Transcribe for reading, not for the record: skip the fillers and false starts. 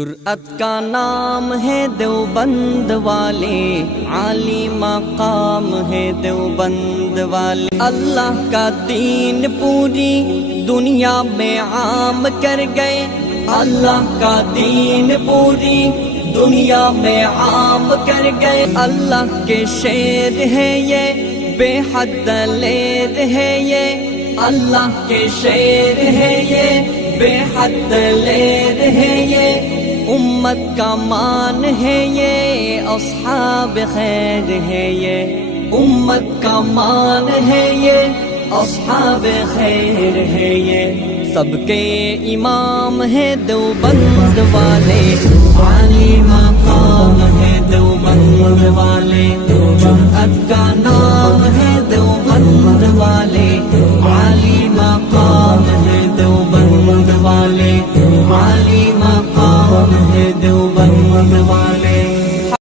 جرأت کا نام ہے دیوبند والے، عالی مقام ہے دیوبند والے۔ اللہ کا دین پوری دنیا میں عام کر گئے، اللہ کا دین پوری دنیا میں عام کر گئے۔ اللہ کے شعر ہے یہ، بے حد دلیر ہے یہ، اللہ کے شعر ہے یہ، بے حد دلیر ہے یہ۔ امت کا مان ہے یہ، اصحاب خیر ہے یہ، امت کا مان ہے یہ، اصحاب خیر ہے یہ۔ سب کے امام ہے دیوبند والے، عالی مقام ہے دیوبند والے۔ جرأت کا نام ہے دیوبند والے، عالی مقام ہے دیوبند والے، عالی مقام ہے دیوبند